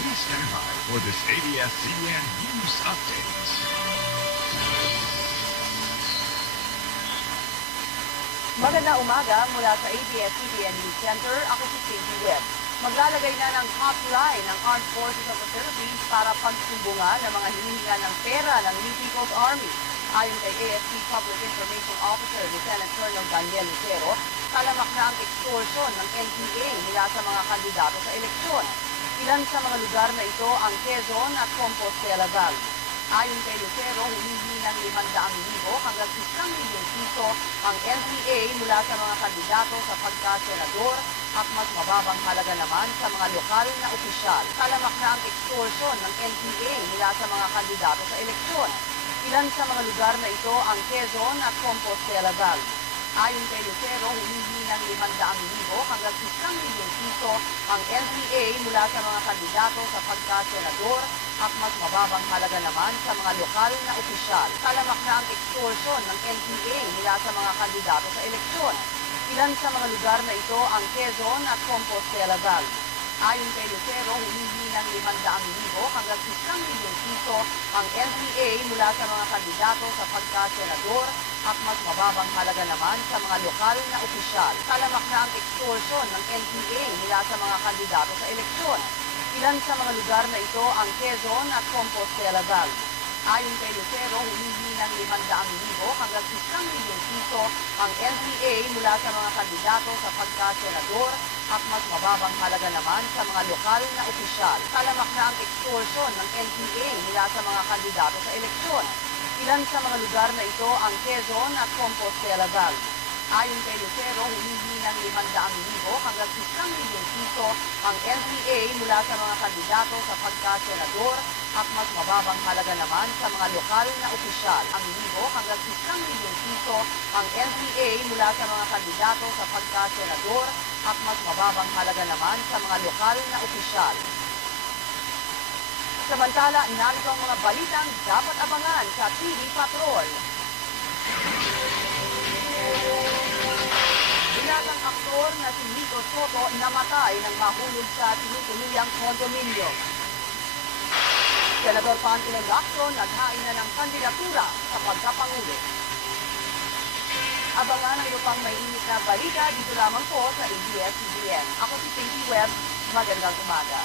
Please stand by for this ABS-CBN News Update. Magandang umaga mula sa ABS-CBN News Center. Ako si Cindy Webb. Maglalagay na ng hotline ng Armed Forces of the Philippines para pagsumbungan ng mga hinihinga ng pera ng New People's Army. Ayon kay AFP Public Information Officer Lieutenant Colonel Daniel Lucero, talamak na ang extortion ng NPA mula sa mga kandidato sa eleksyon. Ilan sa mga lugar na ito ang Quezon at Compostela Valley. Ayon kay Lucero, humihingi ng 500,000 hanggang 1 milyong piso ang NPA mula sa mga kandidato sa pagka-senador at mas mababang halaga naman sa mga lokal na opisyal. Talamak na ang extortion ng NPA mula sa mga kandidato sa eleksyon. Ilan sa mga lugar na ito ang Quezon at Compostela Valley. Ayon kay Lucero, humihingi ng 500,000 hanggang 1 milyong piso ang NPA mula sa mga kandidato sa pagka-senador at mas mababang halaga naman sa mga lokal na opisyal. Talamak na ang extortion ng NPA mula sa mga kandidato sa eleksyon. Ilan sa mga lugar na ito ang Quezon at Compostela Valley. Ayon kay Lucero, humihingi ng 500,000 hanggang 1 milyong piso ang NPA mula sa mga kandidato sa pagka-senador at mas mababang halaga naman sa mga lokal na opisyal. Talamak na ang extortion ng NPA mula sa mga kandidato sa eleksyon. Ilan sa mga lugar na ito ang Quezon at Compostela Valley. Ayon kay Lucero, humihingi ng 500,000 hanggang 1 milyong piso ang NPA mula sa mga kandidato sa pagka-senador at mas mababang halaga naman sa mga lokal na opisyal. Talamak na ang extortion ng NPA mula sa mga kandidato sa eleksyon. Ilan sa mga lugar na ito ang Quezon at Compostela Valley. Ayon kay Lucero, humihingi ng 500,000 hanggang 1 milyong piso ang NPA mula sa mga kandidato sa pagka-senador at mas mababang halaga naman sa mga lokal na opisyal. Ang 1,000 hanggang 1 milyong piso ang NPA mula sa mga kandidato sa pagka-senador at mas mababang halaga naman sa mga lokal na opisyal. Samantala, narito ang mga balitang dapat abangan sa TV Patrol. Binatang aktor na si Nico Soto namatay nang mahulog sa tinutuluyang kondominyo. Senador Pangilinan Lacson naghain na ng kandidatura sa pagkapangulo. Abangan ang iba pang mainit na balita dito lamang po sa ABS-CBN. Ako si Cindy Webb. Magandang umaga.